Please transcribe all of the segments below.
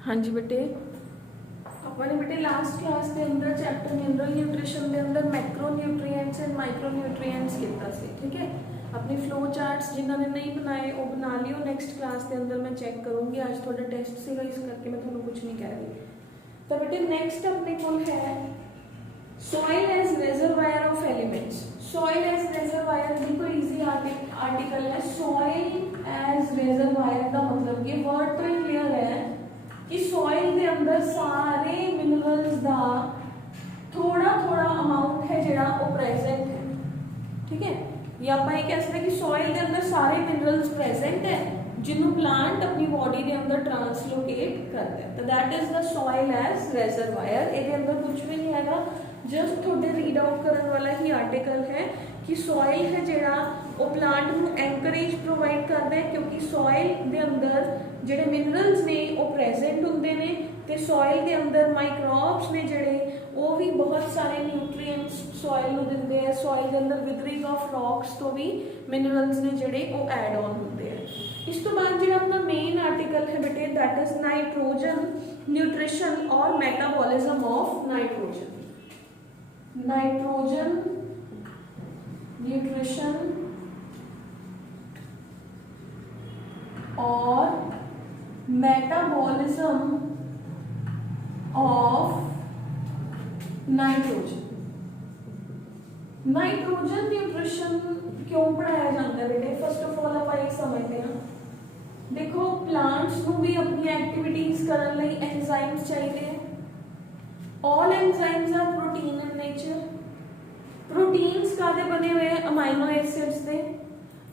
हाँ जी बेटे, अपने बेटे लास्ट क्लास के अंदर चैप्टर मिनरल न्यूट्रिशन के अंदर macro nutrients and micro nutrients किया सी, ठीक है। अपनी फ्लो चार्ट्स जिन्होंने नहीं बनाए वो बना लियो, नेक्स्ट क्लास के अंदर मैं चेक करूँगी। आज थोड़ा टेस्ट सीगा इस करके मैं थोड़ा कुछ नहीं कह रही। तो बेटे नेक्स्ट अपने को है soil as reservoir of elements. Soil as reservoir बिल्कुल इजी आर्टिकल है। सॉइल एज रिजर्वायर का मतलब कि वर्ड तो क्लियर है कि सॉइल के अंदर सारे मिनरल्स का थोड़ा थोड़ा अमाउंट है जिहड़ा वो प्रेजेंट है, ठीक है। या आप ये कह सकते हैं कि सॉइल के अंदर सारे मिनरल्स प्रेजेंट है जिन्होंने प्लांट अपनी बॉडी के अंदर ट्रांसलोकेट करता है। तो that is the soil as reservoir. ये अंदर कुछ भी नहीं है, जस्ट थोड़े रीड आउट करने वाला ही आर्टिकल है कि सॉइल है जिहड़ा वो प्लांट को एनकरेज प्रोवाइड करता है, क्योंकि सॉइल के अंदर जिहड़े मिनरल्स ने वो प्रेजेंट होंगे ने, ते सॉइल के अंदर माइक्रोब्स ने जिहड़े वो भी बहुत सारे न्यूट्रिएंट्स सॉइल को दिंदे हैं। सॉइल के अंदर विदरिंग ऑफ रॉक्स तो भी मिनरल्स ने जिहड़े वो ऐड ऑन होंगे हैं। इस तो बाद जो अपना मेन आर्टिकल है बेटे दैट इज नाइट्रोजन न्यूट्रिशन और metabolism of nitrogen. Nitrogen nutrition और metabolism of nitrogen. Nitrogen nutrition क्यों पढ़ाया जाता है बेटे? फर्स्ट ऑफ ऑल आप ये समझते हैं, देखो प्लांट्स को भी अपनी एक्टिविटीज करने लई एंजाइम्स चाहिए। All enzymes are protein in nature. Proteins कादे बने हुए हैं? अमाइनो एसिड्स दे।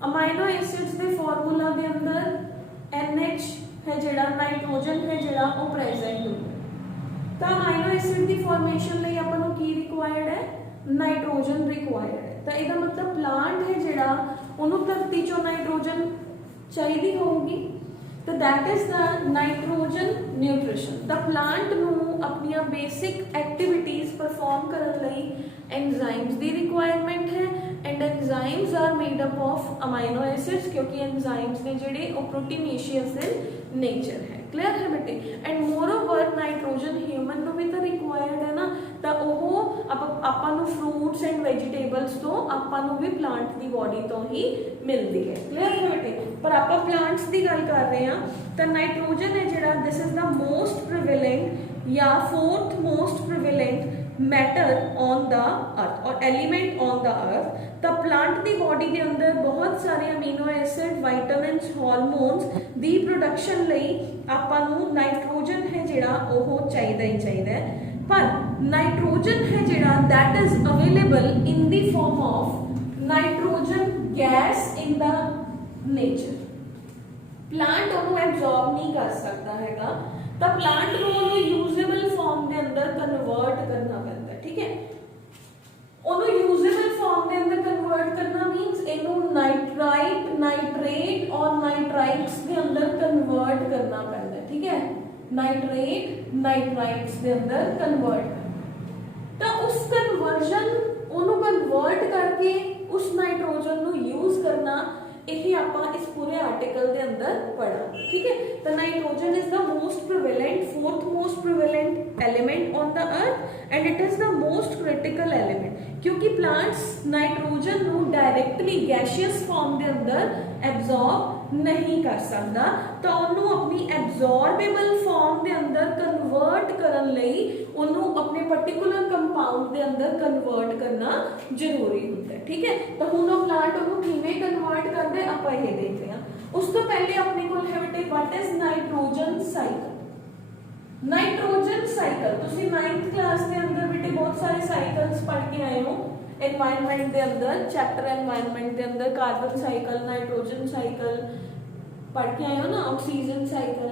अमाइनो एसिड्स दे फार्मूला के अंदर NH है जिहड़ा नाइट्रोजन है जिहड़ा वो प्रेजेंट होता है। तो अमाइनो एसिड की फॉर्मेशन लई आपां नूं की रिक्वायर्ड है? नाइट्रोजन रिक्वायर्ड है। तो इसका मतलब प्लांट है जिहड़ा उन्होंने धरती चों नाइट्रोजन चाहिए होगी। तो that is the nitrogen nutrition. The plant नूं अपनी बेसिक एक्टिविटीज परफॉर्म करने लई एंजाइम्स की रिक्वायरमेंट है and enzymes are made up of amino acids, क्योंकि एंजाइम्स ने जिहड़े वो प्रोटीनेशियस इन नेचर है। क्लियर है बेटे? And moreover nitrogen human को भी तो रिक्वायर्ड है ना, तो वह आपां नूं फ्रूट्स एंड वेजिटेबल्स तो आपां नूं भी प्लांट की बॉडी तो ही मिलती है। क्लियर है बेटे? पर आपां प्लांट्स की गल कर रहे हैं तो नाइट्रोजन है जिहड़ा this is the most prevalent या fourth most prevalent matter on the earth और एलिमेंट ऑन द अर्थ। तो प्लांट की बॉडी के अंदर बहुत सारे amino acid vitamin hormones the production लई आपां नूं नाइट्रोजन है जिहड़ा ओह चाहिदा ही चाहिदा है। पर नाइट्रोजन है जिहड़ा that is available in the form of nitrogen gas in the nature. Plant ओनू एब्जॉर्ब नहीं कर सकता हैगा, तो प्लांट को ओनू यूजेबल फॉर्म के अंदर कन्वर्ट करना पैंदा है, ठीक है। ओनू यूजेबल फॉर्म के अंदर कन्वर्ट करना मींस इनू नाइट्राइट, नाइट्रेट और नाइट्राइट्स के अंदर कन्वर्ट करना पैंदा है, ठीक है। नाइट्रेट नाइट्राइट्स के अंदर कन्वर्ट, तो उस कन्वर्जन ओनू कन्वर्ट करके उस नाइट्रोजन को यूज करना यही आप इस पूरे आर्टिकल के अंदर पढ़ा, ठीक है। तो nitrogen is the most prevalent, fourth most prevalent element on the earth and it is the most critical element, क्योंकि प्लांट्स नाइट्रोजन को डायरेक्टली गैशियस फॉर्म के अंदर एब्जॉर्ब नहीं कर सकता, तो उन्होंने अपनी एब्जॉर्बेबल फॉर्म के अंदर कन्वर्ट करने लई उन्होंने अपने पर्टिकुलर कंपाउंड के अंदर कन्वर्ट करना जरूरी होता है, ठीक है। तो हुण वो प्लांट उन्होंने किवें कन्वर्ट करते हैं आप ये देख रहे हैं। उस तो पहले अपने को है बेटे what is nitrogen cycle. Nitrogen cycle तुसी 9th क्लास के अंदर बेटे बहुत सारे साइकिल्स पढ़ के आए हो एनवायरनमेंट के अंदर, चैप्टर एनवायरनमेंट के अंदर कार्बन साइकिल, नाइट्रोजन साइकिल पढ़ के आए हो ना, ऑक्सीजन साइकिल।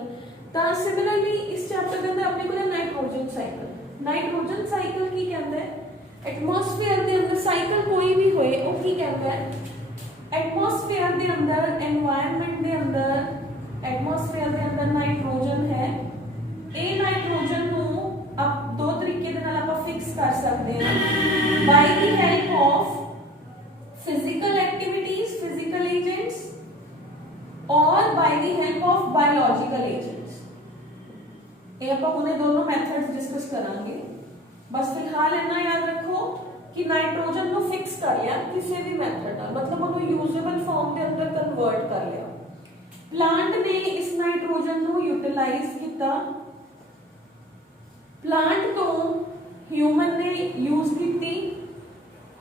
तो सिमिलरली इस चैप्टर के अंदर अपने को नाइट्रोजन साइकिल। नाइट्रोजन साइकिल की कहते हैं एटमॉस्फेयर के अंदर साइकिल कोई भी होए वो की कहता है एटमॉस्फेयर के अंदर, एनवायरनमेंट के अंदर, एटमॉस्फेयर के अंदर नाइट्रोजन है। ये नाइट्रोजन को आप दो तरीके के नाल आप फिक्स कर सकते हैं, by the help of physical activities, physical agents, और by the help of biological agents. ये आप हुणे दोनों मैथड्स डिस्कस करांगे। बस फिलहाल इतना याद रखो कि नाइट्रोजन को फिक्स कर लिया किसी भी मैथड नाल, मतलब उन्हें यूजेबल फॉर्म के अंदर कन्वर्ट कर लिया। प्लांट ने इस नाइट्रोजन को यूटिलाइज किया, प्लांट तो ह्यूमन ने यूज की।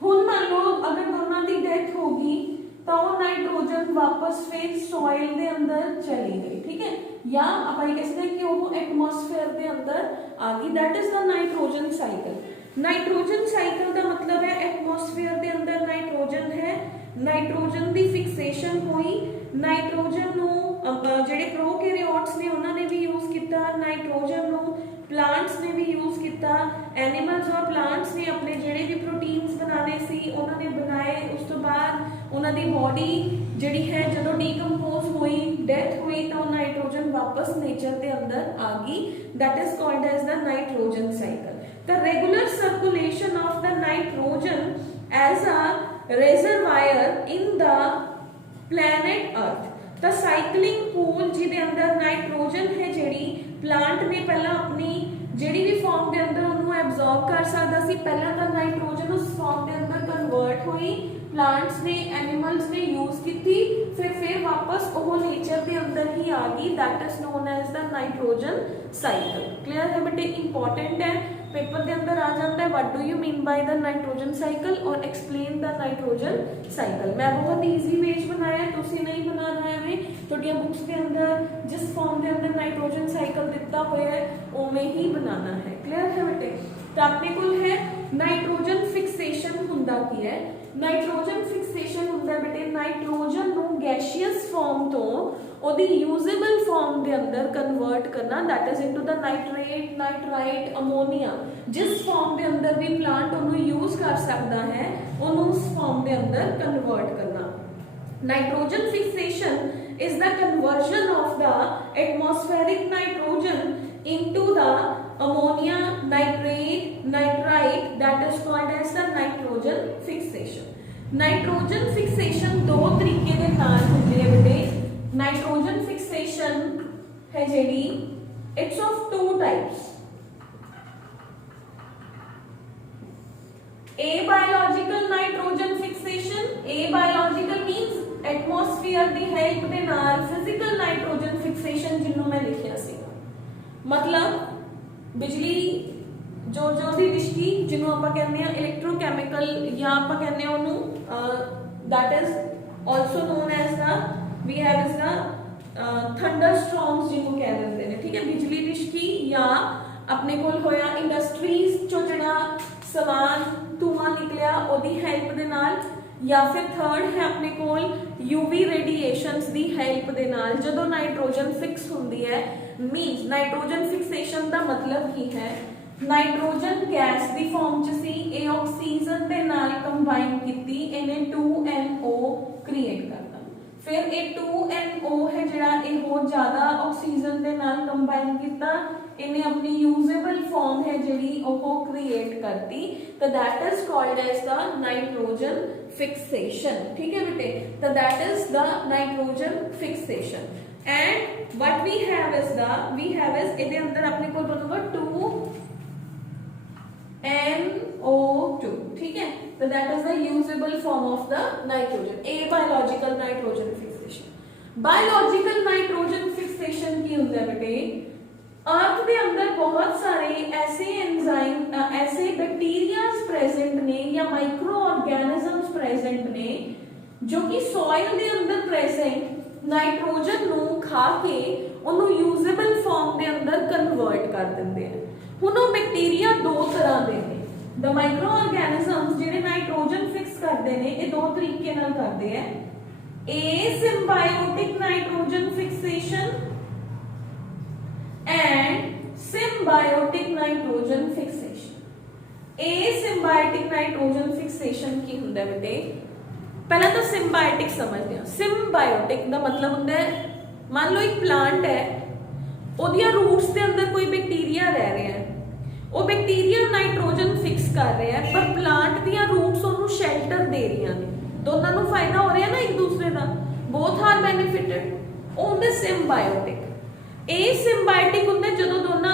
हुण मान लो अगर दोनों की डेथ होगी तो वो नाइट्रोजन वापस फिर सॉइल के अंदर चली गई, ठीक है, या आप कह सकते हैं कि वो एटमॉस्फेयर के अंदर आ गई। That is the nitrogen cycle. Nitrogen cycle का मतलब है एटमॉस्फेयर के अंदर नाइट्रोजन है, नाइट्रोजन की फिक्सेशन हुई, नाइट्रोजन जेडे प्रोकैरियोट्स ने उन्होंने भी यूज किया, नाइट्रोजन प्लांट्स ने भी यूज किया, एनिमल्स और प्लांट्स ने अपने जेडे भी प्रोटीन्स बनाने सी उन्होंने बनाए। उस तो बाद उन्होंने बॉडी जिहड़ी है जदों डीकंपोज हुई, डेथ हुई, तो नाइट्रोजन वापस नेचर के अंदर आ गई। That is called as the nitrogen cycle. The regular circulation of the nitrogen as a reservoir in the planet earth. The cycling pool जिहदे अंदर नाइट्रोजन है जिहड़ी प्लांट ने पहला अपनी जिहड़ी भी फॉर्म के अंदर उन्होंने एब्जॉर्ब कर सकता सी, पहला तो नाइट्रोजन उस फॉर्म के अंदर कन्वर्ट हुई, प्लांट्स ने एनिमल्स ने यूज की, फिर वापस वो नेचर के अंदर ही आ गई। That is known as the nitrogen cycle. Clear है बेटे, इंपॉर्टेंट है, पेपर के अंदर आ जाता है what do you mean by the nitrogen cycle और एक्सप्लेन द नाइट्रोजन साइकिल। मैं बहुत ईजी वेज बनाया, तुसी नहीं बनाना है थोड़ी बुक्स के अंदर जिस फॉर्म के अंदर नाइट्रोजन साइकिल दिता हुआ है उमें ही बनाना है। क्लियर है बेटे, तो अपने को है नाइट्रोजन फिक्सेशन हुंदा की है। नाइट्रोजन फिक्सेशन हुंदा बेटे नाइट्रोजन नु गैशियस फॉर्म तो ओदी यूजेबल फॉर्म के अंदर कन्वर्ट करना, that is into the nitrate, nitrite, ammonia. जिस फॉर्म के अंदर भी प्लांट उन्हें यूज कर सकता है उन्हें उस फॉर्म के अंदर कन्वर्ट करना। Nitrogen fixation is the conversion of the atmospheric nitrogen into the ammonia, nitrate, nitrite, that is called as the nitrogen fixation. Nitrogen fixation दो तरीके दे नाल होंदी है बेटे। नाइट्रोजन फिक्सेशन है JD it's of two types. Abiological nitrogen fixation, abiological means atmosphere की help के नाल फिजिकल नाइट्रोजन फिक्सेशन जिन्हों मैं लिखिया सी, मतलब बिजली जो दी डिशकी जिन्हों आप कहते हैं इलेक्ट्रोकैमिकल या आप कहते हैं उन्होंने that is also known as the we have is the thunder storms जिन्हों कह देते हैं, ठीक है, बिजली डिशकी या अपने को होया इंडस्ट्रीज चो जड़ा समान धुआं निकलिया ओदी हेल्प दे नाल, या फिर थर्ड है अपने कोल यूवी रेडिएशंस दी हेल्प दे नाल जदों नाइट्रोजन फिक्स हुंदी है। मींस नाइट्रोजन फिक्सेशन दा मतलब की है नाइट्रोजन गैस दी फॉर्म च सी, ए ऑक्सीजन दे नाल कंबाइन कीती, इन्हें 2NO क्रिएट करता, फिर ए 2NO है जिहड़ा ए होर ज्यादा ऑक्सीजन दे नाल कंबाइन कीता, इन्हें अपनी यूजेबल फॉर्म है जिहड़ी ओह क्रिएट करती, तो that is called as the nitrogen fixation. ठीक है बेटे, तो that is the nitrogen fixation. And what we have is इहदे अंदर अपने को बनूगा 2NO2, ठीक है, तो that is the usable form of the nitrogen. A biological nitrogen fixation. Biological nitrogen fixation की होता है बेटे अर्थ के अंदर बहुत सारे ऐसे एंजाइम ऐसे बैक्टीरियाज प्रेजेंट ने या माइक्रो ऑर्गेनिजम्स प्रेजेंट ने जो कि सॉइल के अंदर प्रेजेंट नाइट्रोजन नु खा के उन्होंने यूजेबल फॉर्म के अंदर कन्वर्ट कर देंगे हैं। हुण वो बैक्टीरिया दो तरह के हैं। द माइक्रो ऑर्गेनिजम्स जिहड़े नाइट्रोजन फिक्स करते हैं ये दो तरीके नाल करते हैं, asymbiotic nitrogen fixation and symbiotic nitrogen fixation। asymbiotic nitrogen fixation की हुंदा है बेटे, पहला तो symbiotic समझते हैं। symbiotic का मतलब हुंदा है मान लो एक प्लांट है ओदियां रूट्स के अंदर कोई बैक्टीरिया रह रहे हैं, वो बैक्टीरिया नाइट्रोजन फिक्स कर रहे हैं पर प्लांट दियां रूट्स उन्होंने शेल्टर दे रही हैं, दोनों को फायदा हो रहा है ना एक दूसरे का, बोथ आर बेनिफिटेड, वो हुंदे symbiotic। एसिम्बायोटिक होंगे जो दोनों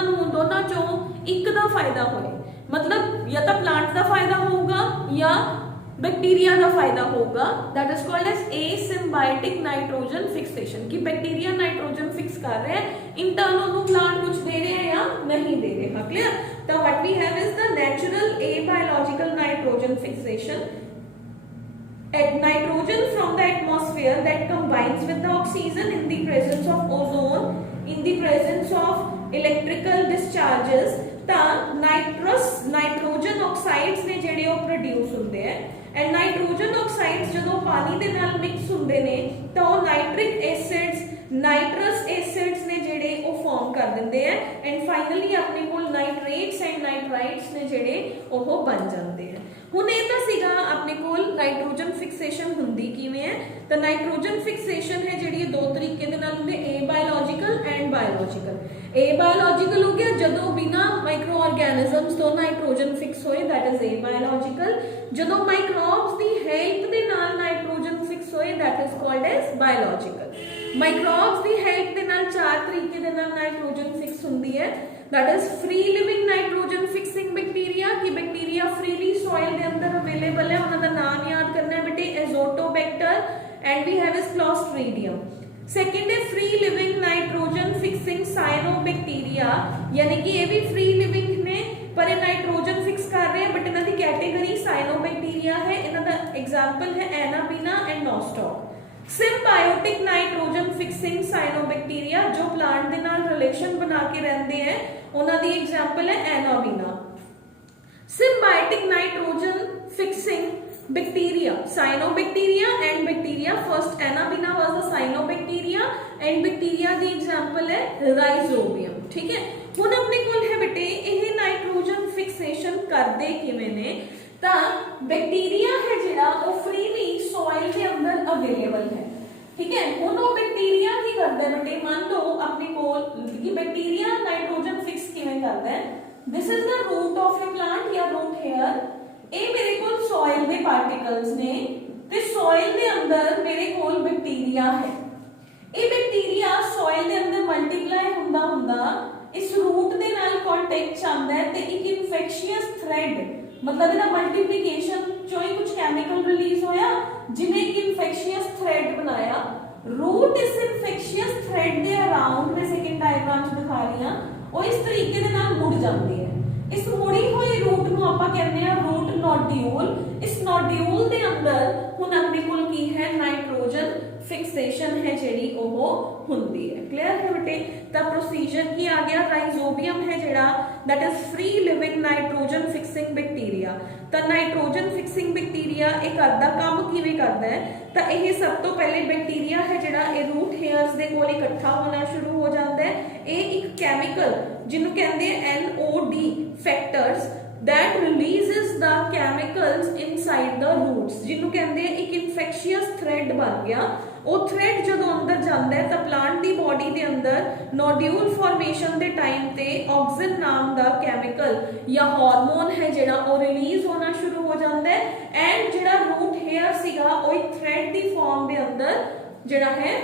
मतलब या तो प्लांट का फायदा होगा या बैक्टीरिया का फायदा होगा। That is called as asymbiotic nitrogen fixation, कि बैक्टीरिया नाइट्रोजन फिक्स कर रहे हैं, इंटर्न ਉਹਨੂੰ प्लांट कुछ दे रहे हैं या नहीं दे रहे हैं। क्लियर? तो what we have is the natural abiological nitrogen fixation, nitrogen from the atmosphere that combines with the oxygen in the presence of ozone, in the presence of electrical discharges, ਤਾਂ nitrogen ਆਕਸਾਈਡਸ ਨੇ ਜਿਹੜੇ ਉਹ produce ਹੁੰਦੇ ਆ। And nitrogen ਆਕਸਾਈਡਸ ਜਦੋਂ ਪਾਣੀ ਦੇ ਨਾਲ ਮਿਕਸ ਹੁੰਦੇ ਨੇ ਤਾਂ ਉਹ ਨਾਈਟ੍ਰਿਕ ਐਸਿਡਸ, ਨਾਈਟਰਸ ਐਸਿਡਸ ਨੇ ਜਿਹੜੇ ਉਹ ਫਾਰਮ ਕਰ ਦਿੰਦੇ ਆ। ਐਂਡ ਫਾਈਨਲੀ ਆਪਣੇ ਕੋਲ ਨਾਈਟ੍ਰੇਟਸ ਐਂਡ ਨਾਈਟਰਾਈਟਸ ਨੇ ਜਿਹੜੇ ਉਹ ਬਣ ਜਾਂਦੇ ਆ। ਹੁਣ ਇਹ ਤਾਂ ਸੀਗਾ ਆਪਣੇ ਕੋਲ ਨਾਈਟ੍ਰੋਜਨ ਫਿਕਸੇਸ਼ਨ ਹੁੰਦੀ ਕਿਵੇਂ ਹੈ। ਤਾਂ ਨਾਈਟ੍ਰੋਜਨ ਫਿਕਸੇਸ਼ਨ ਹੈ ਜਿਹੜੀ ਦੋ ਤਰੀਕੇ ਦੇ ਨਾਲ ਹੁੰਦੇ, ਏਬਾਇਓਲੋਜੀਕਲ ਐਂਡ ਬਾਇਓਲੋਜੀਕਲ। ਏਬਾਇਓਲੋਜੀਕਲ ਹੋ ਗਿਆ ਜਦੋਂ ਬਿਨਾ ਮਾਈਕਰੋ ਆਰਗੈਨਿਜ਼ਮਸ ਤੋਂ ਨਾਈਟ੍ਰੋਜਨ ਫਿਕਸ ਹੋਏ, दैट इज ਏਬਾਇਓਲੋਜੀਕਲ। ਜਦੋਂ ਮਾਈਕਰੋਬਸ ਦੀ ਹੈਲਪ ਦੇ ਨਾਲ ਨਾਈਟ੍ਰੋਜਨ ਫਿਕਸ ਹੋਏ, that is called as biological. Microbes ਦੀ ਹੈਲਪ ਦੇ ਨਾਲ ਚਾਰ ਤਰੀਕੇ ਦੇ ਨਾਲ ਨਾਈਟ੍ਰੋਜਨ ਫਿਕਸ ਹੁੰਦੀ ਹੈ, that is free living nitrogen fixing bacteria, कि बैक्टीरिया फ्रीली सॉइल के अंदर अवेलेबल है। उनका नाम याद करना है बेटे, azotobacter, and we have is clostridium. Second है free living nitrogen fixing cyanobacteria, यानी कि ये भी फ्री लिविंग ने पर नाइट्रोजन फिक्स कर रहे हैं, बट इन्हां दी कैटेगरी साइनोबैक्टीरिया है। इन्हां दा एग्जांपल है anabaena and nostoc. Symbiotic nitrogen fixing cyanobacteria, जो प्लांट दे नाल रिलेशन बना के रहंदे हैं, उन्हां दी एग्जांपल है anabaena. Symbiotic nitrogen fixing bacteria, cyanobacteria and bacteria. First anabaena was the cyanobacteria and bacteria the example है राइजोबियम। ठीक है, हुण अपने कोल है बेटे यह नाइट्रोजन फिक्सेशन करदे किवें ने। ਤਾਂ बैक्टीरिया है जिहड़ा वो फ्रीली सॉइल के अंदर अवेलेबल है। ठीक है, हुण वो बैक्टीरिया की करदा है बेटे, मान लो अपने कोल कि बैक्टीरिया नाइट्रोजन फिक्स किवें करदा है। This is the root of your plant या रूट हेयर। ये मेरे कोल सॉइल दे पार्टिकल्स ने ते सॉइल दे अंदर मेरे कोल बैक्टीरिया है। ये बैक्टीरिया सॉइल दे अंदर मल्टीप्लाई हुंदा हुंदा इस रूट दे नाल कांटेक्ट च आंदा है ते एक इन्फेक्शियस थ्रेड, मतलब ਇਹਦਾ मल्टीप्लिकेशन चो ही कुछ केमिकल रिलीज होया जिन्हें एक इन्फेक्शियस थ्रेड बनाया। रूट इस इन्फेक्शियस थ्रेड दे अराउंड मैं सेकंड डायग्राम च दिखा रही हां, ਉਹ ਇਸ ਤਰੀਕੇ ਦੇ ਨਾਲ ਮੁੜ ਜਾਂਦੀ ਹੈ। ਇਸ ਮੁੜੀ ਹੋਈ ਰੂਟ ਨੂੰ ਆਪਾਂ ਕਹਿੰਦੇ ਆ ਰੂਟ ਨੋਡਿਊਲ। ਇਸ ਨੋਡਿਊਲ ਦੇ ਅੰਦਰ ਹੁਣ ਆਪਣੇ ਕੋਲ ਕੀ ਹੈ, ਨਾਈਟ੍ਰੋਜਨ ਫਿਕਸੇਸ਼ਨ है ਜਿਹੜੀ ਉਹ ਹੁੰਦੀ ਹੈ। क्लियर है बेटे? ਤਾਂ प्रोसीजर की आ गया, राइजोबियम है ਜਿਹੜਾ that is free living nitrogen fixing bacteria। ਤਾਂ नाइट्रोजन फिक्सिंग बैक्टीरिया ਇਹ ਕਰਦਾ ਕੰਮ ਕਿਵੇਂ ਕਰਦਾ ਹੈ, ਤਾਂ ਇਹ ਸਭ ਤੋਂ ਪਹਿਲੇ बैक्टीरिया है ਜਿਹੜਾ ਇਹ रूट hairs ਦੇ ਕੋਲ ਇਕੱਠਾ ਹੋਣਾ ਸ਼ੁਰੂ ਹੋ ਜਾਂਦਾ ਹੈ। ਇਹ ਇੱਕ ਕੈਮੀਕਲ ਜਿਹਨੂੰ ਕਹਿੰਦੇ ਆ NOD factors that releases the chemicals inside the roots, ਜਿਹਨੂੰ ਕਹਿੰਦੇ ਆ ਇੱਕ ਇਨਫੈਕਸ਼ੀਅਸ ਥ੍ਰੈਡ ਬਣ ਗਿਆ। ਉਹ ਥ੍ਰੈਡ ਜਦੋਂ ਅੰਦਰ ਜਾਂਦਾ ਹੈ ਤਾਂ ਪਲਾਂਟ ਦੀ ਬੋਡੀ ਦੇ ਅੰਦਰ ਨੋਡਿਊਲ ਫਾਰਮੇਸ਼ਨ ਦੇ ਟਾਈਮ ਤੇ ਆਕਸਿਨ ਨਾਮ ਦਾ ਕੈਮੀਕਲ ਜਾਂ ਹਾਰਮੋਨ ਹੈ ਜਿਹੜਾ ਉਹ ਰਿਲੀਜ਼ ਹੋਣਾ ਸ਼ੁਰੂ ਹੋ ਜਾਂਦਾ ਹੈ। ਐਂਡ ਜਿਹੜਾ ਰੂਟ ਹੇਅਰ ਸੀਗਾ ਉਹ ਇੱਕ ਥ੍ਰੈਡ ਦੀ ਫਾਰਮ ਦੇ ਅੰਦਰ ਜਿਹੜਾ ਹੈ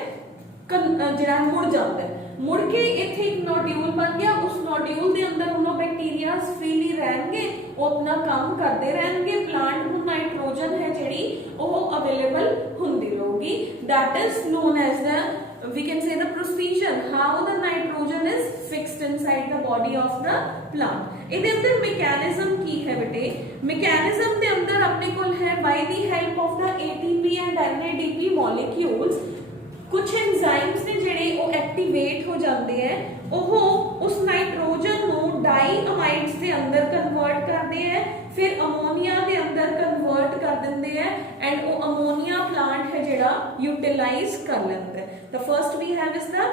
ਜਿਹੜਾ ਮੁੜ ਜਾਂਦਾ ਹੈ। मुड़ के इत्थे एक नोड्यूल बन गया। उस नोड्यूल के अंदर उन्हों बैक्टीरियाज फ्रीली रहेंगे, अपना काम करते रहेंगे। प्लांट को नाइट्रोजन है जिहड़ी ओह अवेलेबल हुंदी रहूगी। That is known as the we can say the procedure how the nitrogen is fixed inside the body of the plant. इहदे अंदर मैकेनिज्म की है बेटे, मैकेनिज्म दे अंदर अपने कोल है bye the help of the ATP and NADP molecules कुछ enzymes ने जिहड़े ਉਹ एक्टिवेट हो जाते हैं, ਉਹ उस नाइट्रोजन ਨੂੰ डाईअमाइड्स ਦੇ अंदर कन्वर्ट करते हैं, फिर अमोनिया के अंदर कन्वर्ट कर देंगे हैं एंड वो अमोनिया प्लांट है जिहड़ा यूटिलाइज कर लेंदा है। तो first we have is the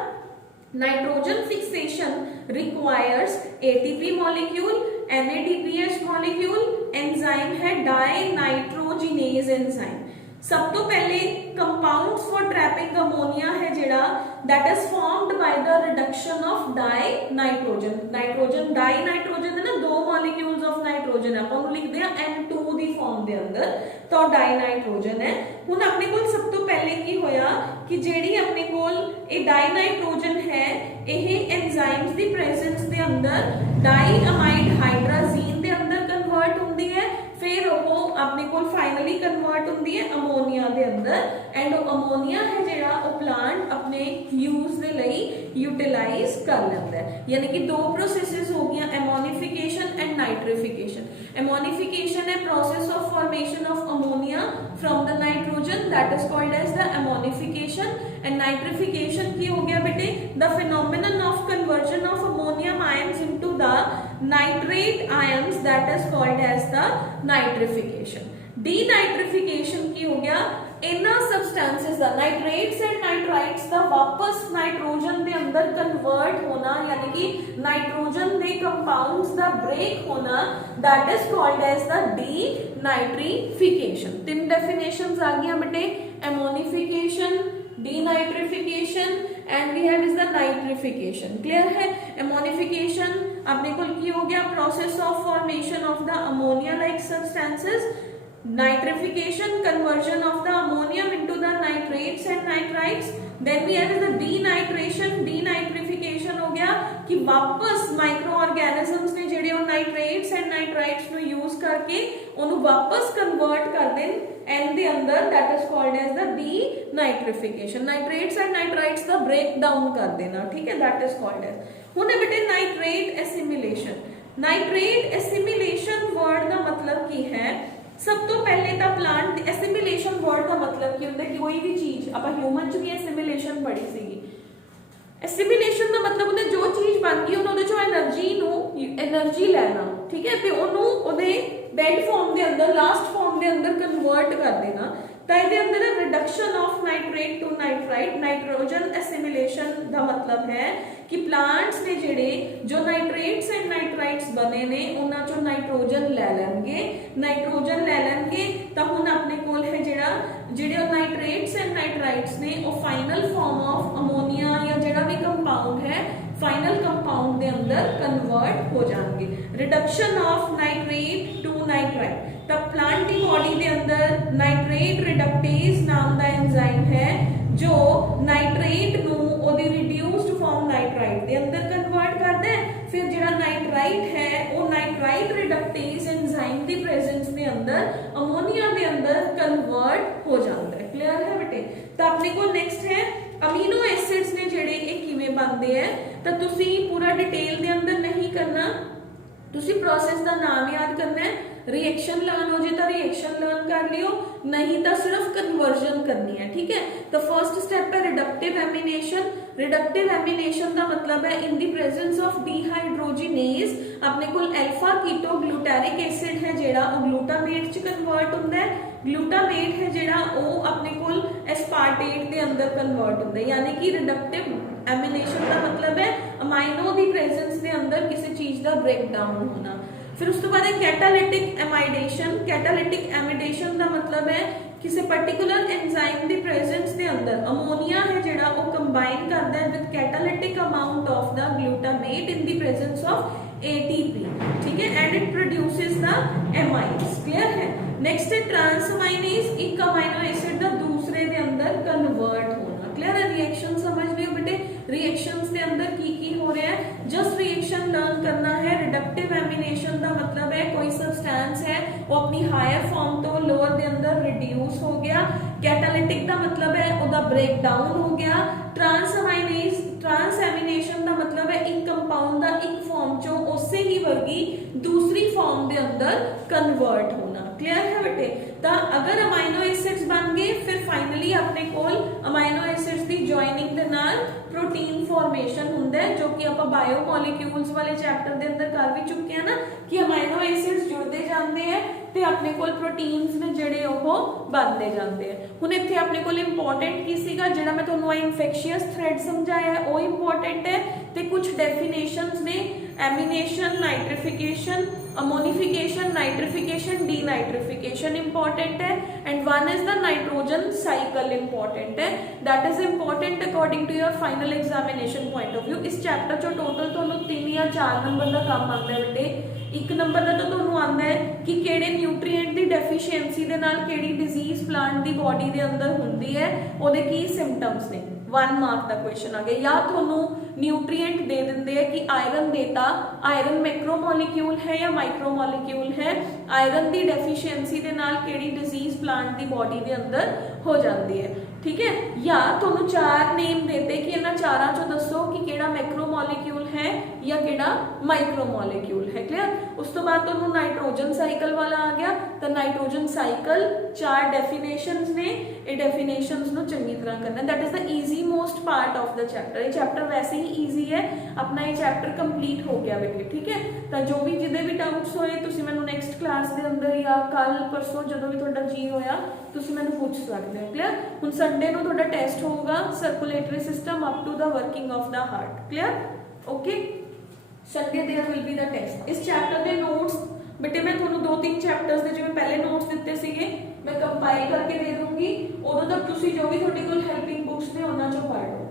nitrogen fixation requires ATP molecule, NADPH molecule, enzyme है डाईनाइट्रोजिनेज एंजाइम। सब तो पहले कंपाउंड्स फॉर ट्रैपिंग अमोनिया है जिहड़ा that is formed by the reduction of die nitrogen. Nitrogen die nitrogen है ना, दो molecules of nitrogen है, अपन लिखते हैं N2 दी फॉर्म दे अंदर, तो डाई नाइट्रोजन है। हुण अपने कोल सब तो पहले की होया कि जेड़ी अपने कोल ये डाई नाइट्रोजन है, यह एंजाइम्स दी प्रेजेंस दे अंदर डाईअमाइड हाइड्राजीन दे अंदर अपने को फाइनली कन्वर्ट होंदी है अमोनिया के अंदर एंड अमोनिया है जिहड़ा वो प्लांट अपने यूज के लिए यूटिलाइज कर लेंदा है। यानी कि दो प्रोसेसिस हो गई, एमोनिफिकेशन एंड नाइट्रिफिकेशन। एमोनिफिकेशन है process of formation of ammonia from the nitrogen, that is called as the ammonification. And nitrification की हो गया बेटे the phenomenon of conversion of ammonium ions into the nitrate ions, that is called as the nitrification. Denitrification की हो गया इन्हां substances दा nitrates and nitrites दा वापस नाइट्रोजन दे अंदर कन्वर्ट होना, यानी कि नाइट्रोजन दे कंपाउंड्स दा ब्रेक होना, that is called as the denitrification. तीन डेफिनेशंस आ गई बेटे, ammonification, denitrification and we have is the nitrification. Clear है? एमोनिफिकेशन अपने को की हो गया process of formation of the ammonia like substances. Nitrification, conversion of the ammonium into the nitrates and nitrites. Then we have the denitration. Denitrification हो गया कि वापस माइक्रो ऑर्गेनिजम्स ने जेडे वो नाइट्रेट्स एंड नाइट्राइट्स नु यूज करके उन्हें वापस कन्वर्ट कर देन एंड दे अंदर, that is called as the denitrification. Nitrates and nitrites का ब्रेक डाउन कर देना, ठीक है, दैट इज कॉल्ड एज। हुण बेटे nitrate assimilation. Nitrate assimilation word का मतलब की है, सब तो पहले तो प्लांट एसिमिलेशन वर्ड का मतलब की होता है कि कोई भी चीज आप ह्यूमन च भी एसिमिलेशन पढ़ी सीगी। एसिमिलेशन का मतलब होता जो चीज बन गई उन्होंने जो एनर्जी लेना, ठीक है, तो उन्होंने डेड फॉर्म के अंदर, लास्ट फॉर्म के अंदर कन्वर्ट कर देना। तो ये अंदर reduction of nitrate to nitrite. Nitrogen assimilation का मतलब है कि प्लांट्स ने जेडे जो नाइट्रेट्स एंड नाइट्राइट्स बने ने उन्हां चों नाइट्रोजन ले लेंगे। नाइट्रोजन ले लेंगे तो हुण अपने कोल है जेडे नाइट्रेट्स एंड नाइट्राइट्स ने वो फाइनल फॉर्म ऑफ अमोनिया या जेड़ा भी कंपाउंड है फाइनल कंपाउंड के अंदर कन्वर्ट हो जाएंगे। Reduction of nitrate to nitrite. तब प्लांट की बॉडी के अंदर नाइट्रेट रिडक्टेज नाम का एंजाइम है जो नाइट्रेट नू ओदी रिड्यूस्ड फॉर्म नाइट्राइट के अंदर कन्वर्ट करता है। फिर जो नाइट्राइट है वो नाइट्राइट रिडक्टेज एंजाइम की प्रेजेंस के अंदर अमोनिया के अंदर कन्वर्ट हो जाता है। क्लियर है बेटे? तो अपने को नेक्स्ट है अमीनो एसिड्स ने जेडे ये किवें बनते हैं, तो तुसी पूरा डिटेल के अंदर नहीं करना, तुसी प्रोसेस का नाम याद करना है। रिएक्शन लर्न हो जाए तो रिएक्शन लर्न कर लियो, नहीं तो सिर्फ कन्वर्जन करनी है, ठीक है। तो फर्स्ट स्टेप है रिडक्टिव एमिनेशन। रिडक्टिव एमिनेशन का मतलब है in the presence of dehydrogenase अपने को अल्फा कीटो ग्लूटारिक एसिड है जेड़ा वो ग्लूटामेट च कन्वर्ट होता है। ग्लूटामेट है जेड़ा वो अपने को एस्पार्टेट के अंदर कन्वर्ट होता है। यानी कि रिडक्टिव एमिनेशन का मतलब है अमाइनो दी प्रेजेंस के अंदर किसी चीज का ब्रेक डाउन होना। फिर उसके बाद है कैटालिटिक एमाइडेशन। कैटालिटिक एमिडेशन का मतलब है किसी पर्टिकुलर एंजाइम दी प्रेजेंस के अंदर अमोनिया है जेड़ा वो कंबाइन करता है with catalytic amount of the glutamate in the presence of ATP, ठीक है, and it produces the amides. Clear है? नेक्स्ट है ट्रांसअमाइनेज, एक अमाइनो एसिड का दूसरे के अंदर कन्वर्ट होना। क्लियर है? रिएक्शन समझ लियो बेटे, रिएक्शंस के अंदर की हो रहा है, जस्ट रिएक्शन लर्न करना है। रिडक्टिव एमिनेशन का मतलब है कोई सब्सटेंस है वो अपनी हायर फॉर्म तो लोअर के अंदर रिड्यूस हो गया। कैटालिटिक का मतलब है उसका ब्रेक डाउन हो गया। ट्रांसअमाइनेज ट्रांसएमिनेशन का मतलब है एक कंपाउंड का एक फॉर्म चो उससे ही वर्गी दूसरी फॉर्म के अंदर कन्वर्ट होना। क्लियर है बेटे? तो अगर अमाइनो एसिड्स बन गए फिर फाइनली अपने कोल अमाइनो एसिड्स की जॉइनिंग के नाल प्रोटीन फॉर्मेशन होता है, जो कि आप बायोमोलिक्यूल्स वाले चैप्टर के अंदर कर भी चुके हैं ना कि अमाइनो एसिड्स जुड़ते जाते हैं तो अपने कोल प्रोटीन्स ने जेडे वो बनते जाते हैं। हुण इत्थे अपने कोल इंपॉर्टेंट की सीगा जेड़ा मैं तुहानू इन्फेक्शियस थ्रेड समझाया है वो इंपॉर्टेंट है, तो कुछ डेफिनेशंस ने amination, nitrification, ammonification, nitrification, denitrification important है and one is the nitrogen cycle important है। That is important according to your final examination point of view. इस चैप्टर चो टोटल तुहानू 3 या 4 नंबर का काम आता है बेटे। एक नंबर का तो तुहानू आंदा है कि किहड़े न्यूट्रीएंट की डेफिशिएंसी दे नाल किहड़ी डिजीज प्लांट की बॉडी के अंदर हुंदी है, उहदे की सिम्पटम्स ने। 1 ਮਾਰਕ ਦਾ ਕੁਐਸਚਨ ਆ ਗਿਆ। ਜਾਂ ਤੁਹਾਨੂੰ ਨਿਊਟ੍ਰੀਐਂਟ ਦੇ ਦਿੰਦੇ ਆ ਕਿ ਆਇਰਨ ਦੇਤਾ, ਆਇਰਨ ਮੈਕਰੋਮੋਲੀਕਿਊਲ ਹੈ ਜਾਂ ਮਾਈਕਰੋਮੋਲੀਕਿਊਲ ਹੈ, ਆਇਰਨ ਦੀ ਡੈਫੀਸ਼ੀਐਂਸੀ ਦੇ ਨਾਲ ਕਿਹੜੀ ਡਿਜ਼ੀਜ਼ ਪਲਾਂਟ ਦੀ ਬੋਡੀ ਦੇ ਅੰਦਰ ਹੋ ਜਾਂਦੀ ਹੈ, ਠੀਕ ਹੈ। ਜਾਂ ਤੁਹਾਨੂੰ 4 ਨੇਮ ਦੇਤੇ ਕਿ ਇਹਨਾਂ ਚਾਰਾਂ ਚੋਂ ਦੱਸੋ ਕਿ ਕਿਹੜਾ ਮੈਕਰੋਮੋਲੀਕਿਊਲ ਹੈ ਜਾਂ ਕਿਹੜਾ ਮਾਈਕਰੋਮੋਲੀਕਿਊਲ ਹੈ। ਕਲੀਅਰ। ਉਸ ਤੋਂ ਬਾਅਦ ਤੁਹਾਨੂੰ ਨਾਈਟ੍ਰੋਜਨ ਸਾਈਕਲ ਵਾਲਾ ਆ ਗਿਆ। ਤਾਂ ਨਾਈਟ੍ਰੋਜਨ ਸਾਈਕਲ 4 ਡੈਫੀਨੇਸ਼ਨਸ ਨੇ, ਇਹ ਡੈਫੀਨੇਸ਼ਨਸ ਨੂੰ ਚੰਗੀ ਤਰ੍ਹਾਂ ਕਰਨਾ। That is the easy most part of the chapter. ये चैप्टर वैसे ही ईजी है, अपना ये चैप्टर कंप्लीट हो गया बेटे, ठीक है। तो जो भी जिदे भी डाउट्स होए तुसी मैनू नेक्स्ट क्लास के अंदर या कल परसों जो भी तुहाडा जी होया तुसी मैनू पूछ सकते हो। क्लियर। हुण संडे नूं तुहाडा टेस्ट होगा circulatory system up to the working of the heart. Clear. Okay, Sunday there will be the test. इस चैप्टर के नोट्स बेटे मैं ਤੁਹਾਨੂੰ 2-3 ਚੈਪਟਰਸ ਦੇ ਜਿਵੇਂ ਪਹਿਲੇ ਨੋਟਸ ਦਿੱਤੇ ਸੀਗੇ ਮੈਂ ਕੰਪਾਈਲ ਕਰਕੇ ਦੇ ਦੂੰਗੀ, ਉਦੋਂ ਤੱਕ ਤੁਸੀਂ ਜੋ ਵੀ ਤੁਹਾਡੇ ਕੋਲ ਹੈਲਪਿੰਗ ਬੁੱਕਸ ਨੇ ਉਹਨਾਂ ਚੋਂ ਪੜ੍ਹ ਲਓ।